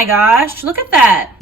my gosh, look at that.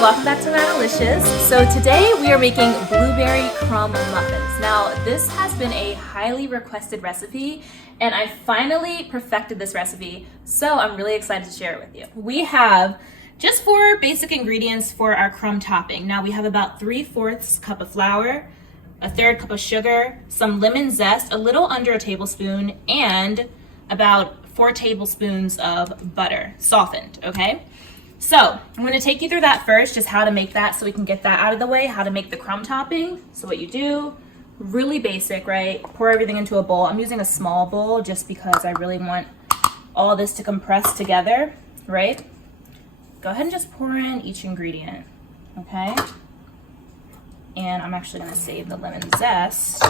Welcome back to Madilicious. So today we are making blueberry crumb muffins. Now this has been a highly requested recipe and I finally perfected this recipe, so I'm really excited to share it with you. We have just 4 basic ingredients for our crumb topping. Now we have about 3/4 cup of flour, a 1/3 cup of sugar, some lemon zest, a little under a tablespoon, and about 4 tablespoons of butter, softened, okay? So I'm going to take you through that first, just how to make that so we can get that out of the way, how to make the crumb topping. So what you do, really basic, right? Pour everything into a bowl. I'm using a small bowl just because I really want all this to compress together, right? Go ahead and just pour in each ingredient, okay? And I'm actually going to save the lemon zest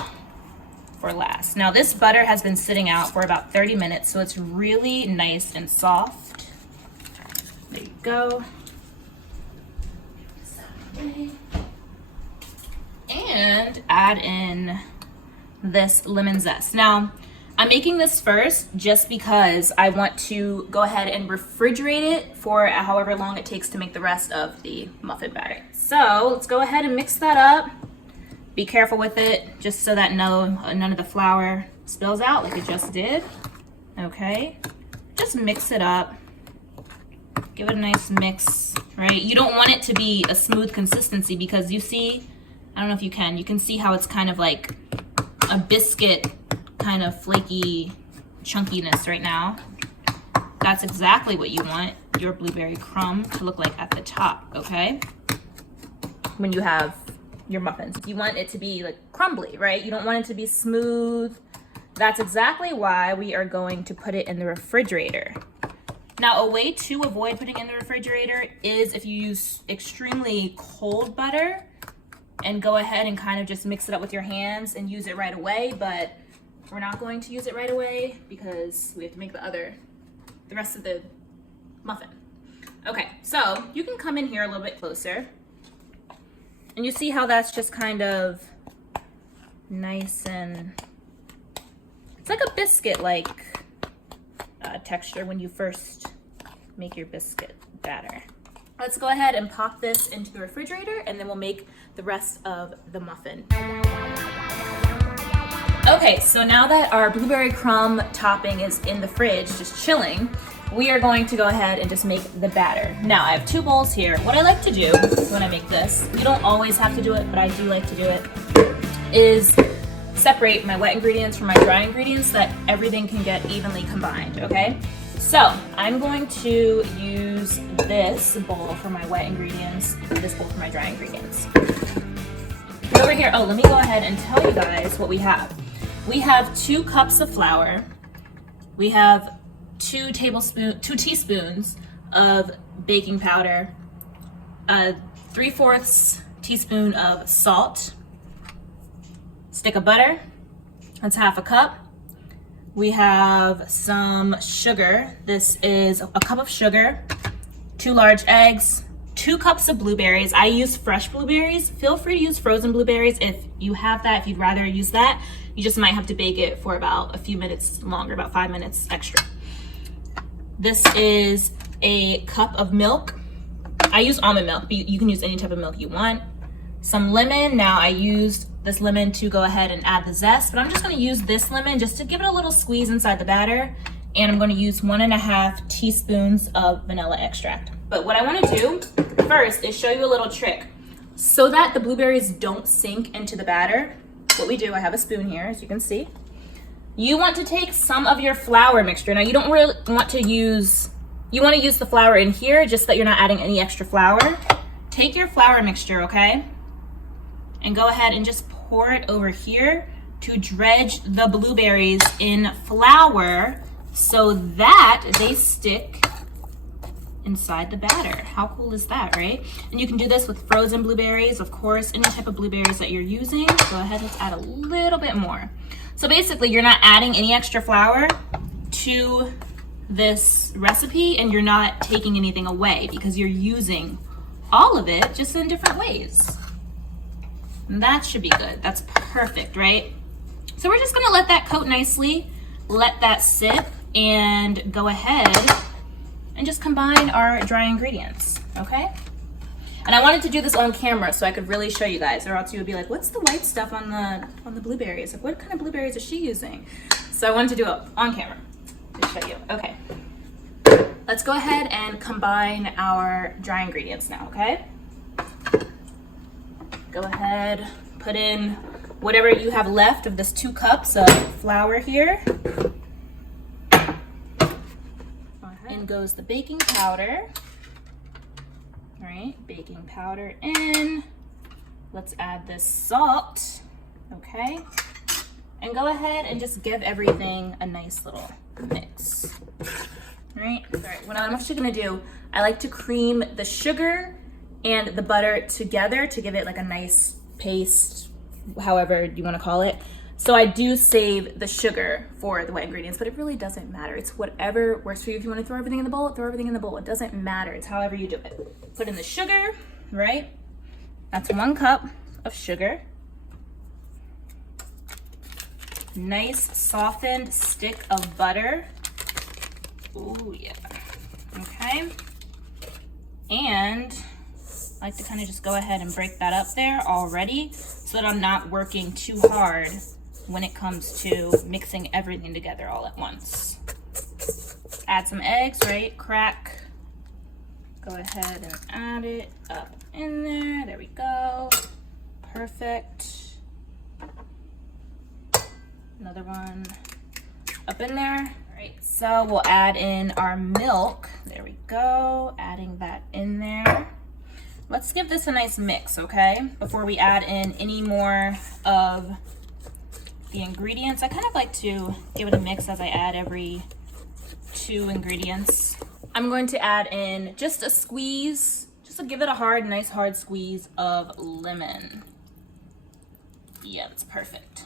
for last. Now this butter has been sitting out for about 30 minutes, so it's really nice and soft. There you go. And add in this lemon zest. Now, I'm making this first just because I want to go ahead and refrigerate it for however long it takes to make the rest of the muffin batter. So let's go ahead and mix that up. Be careful with it, just so that none of the flour spills out like it just did. Okay, just mix it up. Give it a nice mix, right? You don't want it to be a smooth consistency because you see, I don't know if you can see how it's kind of like a biscuit kind of flaky chunkiness right now. That's exactly what you want your blueberry crumb to look like at the top, okay? When you have your muffins, you want it to be like crumbly, right? You don't want it to be smooth. That's exactly why we are going to put it in the refrigerator. Now, a way to avoid putting it in the refrigerator is if you use extremely cold butter and go ahead and kind of just mix it up with your hands and use it right away, but we're not going to use it right away because we have to make the rest of the muffin. Okay, so you can come in here a little bit closer and you see how that's just kind of nice and it's like a biscuit-like texture when you first make your biscuit batter. Let's go ahead and pop this into the refrigerator and then we'll make the rest of the muffin. Okay, so now that our blueberry crumb topping is in the fridge, just chilling, we are going to go ahead and just make the batter. Now, I have 2 bowls here. What I like to do when I make this, you don't always have to do it, but I do like to do it, is separate my wet ingredients from my dry ingredients so that everything can get evenly combined, okay? So I'm going to use this bowl for my wet ingredients, this bowl for my dry ingredients. Over here, oh, let me go ahead and tell you guys what we have. We have 2 cups of flour. We have 2 teaspoons of baking powder, a 3/4 teaspoon of salt, stick of butter, that's 1/2 cup. We have some sugar. This is a cup of sugar, 2 large eggs, 2 cups of blueberries. I use fresh blueberries. Feel free to use frozen blueberries if you have that, if you'd rather use that. You just might have to bake it for about a few minutes longer, about 5 minutes extra. This is a cup of milk. I use almond milk, but you can use any type of milk you want. Some lemon. Now I used this lemon to go ahead and add the zest, but I'm just going to use this lemon just to give it a little squeeze inside the batter. And I'm going to use 1.5 teaspoons of vanilla extract. But what I want to do first is show you a little trick. So that the blueberries don't sink into the batter, what we do, I have a spoon here, as you can see. You want to take some of your flour mixture. Now you don't really want to use, you want to use the flour in here just so that you're not adding any extra flour. Take your flour mixture, okay? And go ahead and just pour it over here to dredge the blueberries in flour so that they stick inside the batter. How cool is that, right? And you can do this with frozen blueberries, of course, any type of blueberries that you're using. Go ahead, let's add a little bit more. So basically, you're not adding any extra flour to this recipe, and you're not taking anything away because you're using all of it just in different ways. And that should be good. That's perfect, right? So we're just gonna let that coat nicely, let that sit, and go ahead and just combine our dry ingredients, okay? And I wanted to do this on camera so I could really show you guys, or else you would be like, what's the white stuff on the blueberries? Like, what kind of blueberries is she using? So I wanted to do it on camera to show you. Okay, let's go ahead and combine our dry ingredients now, okay? Go ahead, put in whatever you have left of this 2 cups of flour here. In goes the baking powder. All right, baking powder in. Let's add this salt, okay? And go ahead and just give everything a nice little mix. All right, what I'm actually gonna do, I like to cream the sugar and the butter together to give it like a nice paste, however you wanna call it. So I do save the sugar for the wet ingredients, but it really doesn't matter. It's whatever works for you. If you want to throw everything in the bowl, throw everything in the bowl. It doesn't matter. It's however you do it. Put in the sugar, right? That's 1 cup of sugar. Nice softened stick of butter. Oh yeah. Okay. And I like to kind of just go ahead and break that up there already so that I'm not working too hard when it comes to mixing everything together all at once. Add some eggs, right? Crack. Go ahead and add it up in there. There we go. Perfect. Another one up in there. All right, so we'll add in our milk. There we go. Adding that in there. Let's give this a nice mix, okay? Before we add in any more of the ingredients. I kind of like to give it a mix as I add every 2 ingredients. I'm going to add in just a squeeze, just to give it a nice hard squeeze of lemon. Yeah, that's perfect.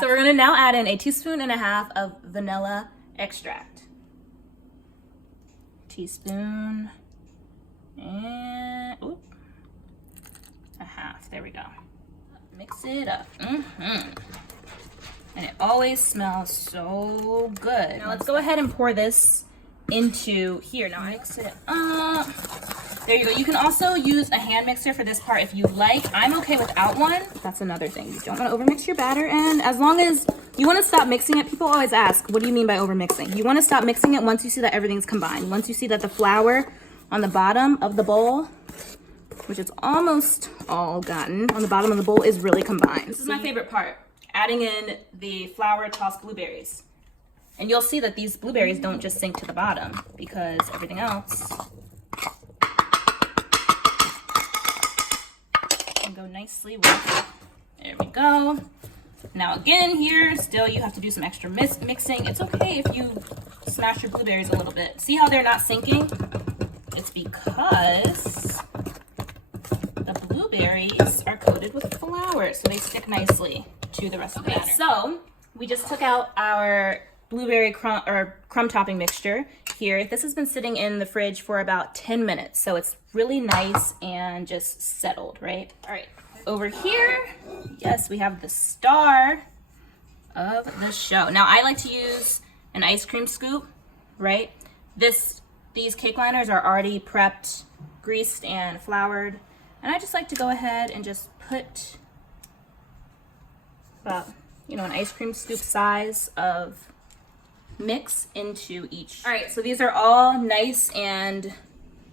So we're gonna now add in a 1.5 teaspoons of vanilla extract. Teaspoon and oop, 1/2. There we go. Mix it up. And it always smells so good. Now let's go ahead and pour this into here. Now mix it up. There you go. You can also use a hand mixer for this part if you like. I'm okay without one. That's another thing. You don't want to overmix your batter, and as long as you want to stop mixing it, people always ask, what do you mean by overmixing? You want to stop mixing it once you see that everything's combined. Once you see that the flour on the bottom of the bowl, which is almost all gotten, on the bottom of the bowl is really combined. This is my favorite part. Adding in the flour tossed blueberries. And you'll see that these blueberries don't just sink to the bottom because everything else can go nicely with. There we go. Now again here, still you have to do some extra mixing. It's okay if you smash your blueberries a little bit. See how they're not sinking? It's because the blueberries are coated with flour, so they stick nicely to the rest of the batter. So we just took out our blueberry crumb topping mixture here. This has been sitting in the fridge for about 10 minutes, so it's really nice and just settled, right? All right, over here, yes, we have the star of the show. Now I like to use an ice cream scoop, right? These cake liners are already prepped, greased, and floured, and I just like to go ahead and just put about, an ice cream scoop size of mix into each. All right, so these are all nice and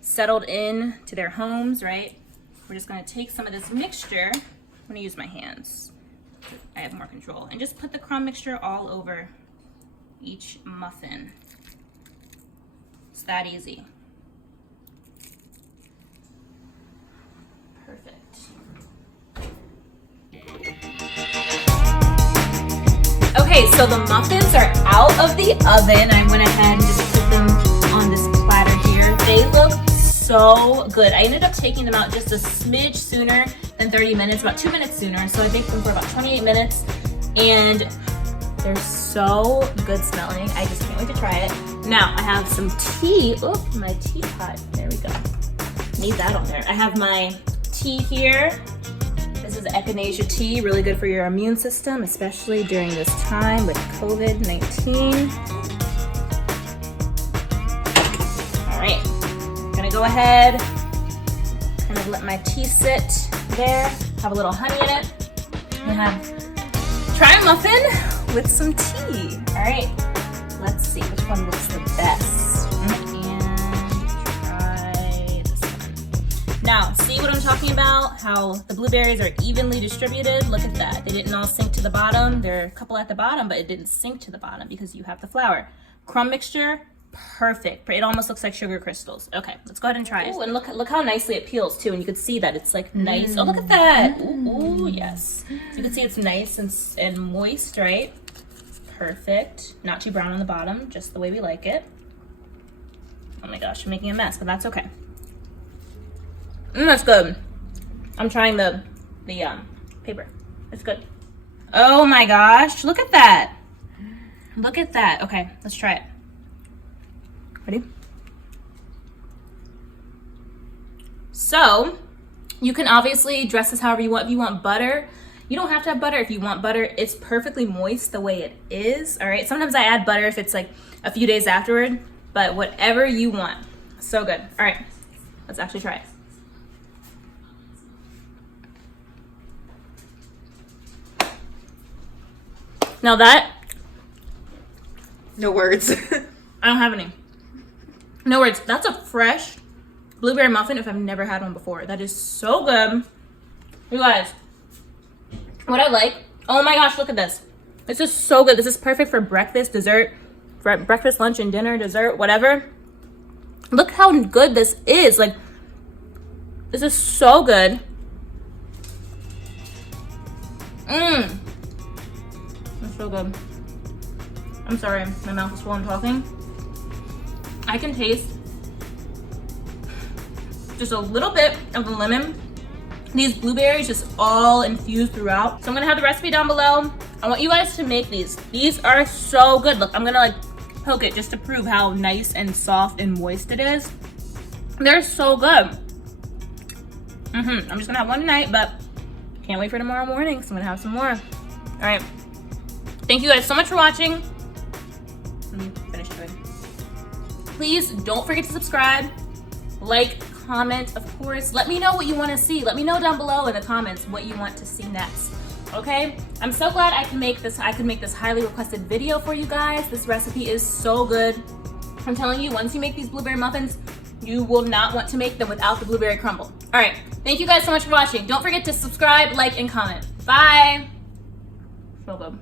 settled in to their homes, right? We're just gonna take some of this mixture. I'm gonna use my hands. I have more control. And just put the crumb mixture all over each muffin. It's that easy. Perfect. Okay, so the muffins are out of the oven. I went ahead and just put them on this platter here. They look so good. I ended up taking them out just a smidge sooner than 30 minutes, about 2 minutes sooner. So I baked them for about 28 minutes and they're so good smelling. I just can't wait to try it. Now I have some tea. Oh, my teapot. There we go. Need that on there. I have my tea here. This is echinacea tea, really good for your immune system, especially during this time with COVID-19. All right, gonna go ahead, kind of let my tea sit there, have a little honey in it, and try a muffin with some tea. All right, let's see which one looks the best. Now, see what I'm talking about? How the blueberries are evenly distributed? Look at that. They didn't all sink to the bottom. There are a couple at the bottom, but it didn't sink to the bottom because you have the flour. Crumb mixture, perfect. It almost looks like sugar crystals. Okay, let's go ahead and try it. Ooh, and look how nicely it peels too, and you can see that it's like nice. Oh, look at that. Ooh, yes. You can see it's nice and moist, right? Perfect. Not too brown on the bottom, just the way we like it. Oh my gosh, I'm making a mess, but that's okay. That's good. I'm trying the paper. It's good. Oh my gosh, look at that. Look at that. Okay, let's try it. Ready? So, you can obviously dress this however you want. If you want butter, you don't have to have butter. If you want butter, it's perfectly moist the way it is. All right, sometimes I add butter if it's like a few days afterward, but whatever you want. So good. All right, let's actually try it. Now that, no words. I don't have any. No words. That's a fresh blueberry muffin if I've never had one before. That is so good. You guys, what I like, oh my gosh, look at this. This is so good. This is perfect for breakfast, dessert, for breakfast, lunch, and dinner, dessert, whatever. Look how good this is. Like, this is so good. It's so good. I'm sorry, my mouth is full. I'm talking. I can taste just a little bit of the lemon. These blueberries just all infused throughout. So I'm gonna have the recipe down below. I want you guys to make these. These are so good. Look, I'm gonna like poke it just to prove how nice and soft and moist it is. They're so good. I'm just gonna have one tonight, but can't wait for tomorrow morning, so I'm gonna have some more. All right. Thank you guys so much for watching. Let me finish doing. Please don't forget to subscribe, like, comment, of course. Let me know what you want to see. Let me know down below in the comments what you want to see next. Okay? I'm so glad I can make this. I could make this highly requested video for you guys. This recipe is so good. I'm telling you, once you make these blueberry muffins, you will not want to make them without the blueberry crumble. All right. Thank you guys so much for watching. Don't forget to subscribe, like, and comment. Bye. So good.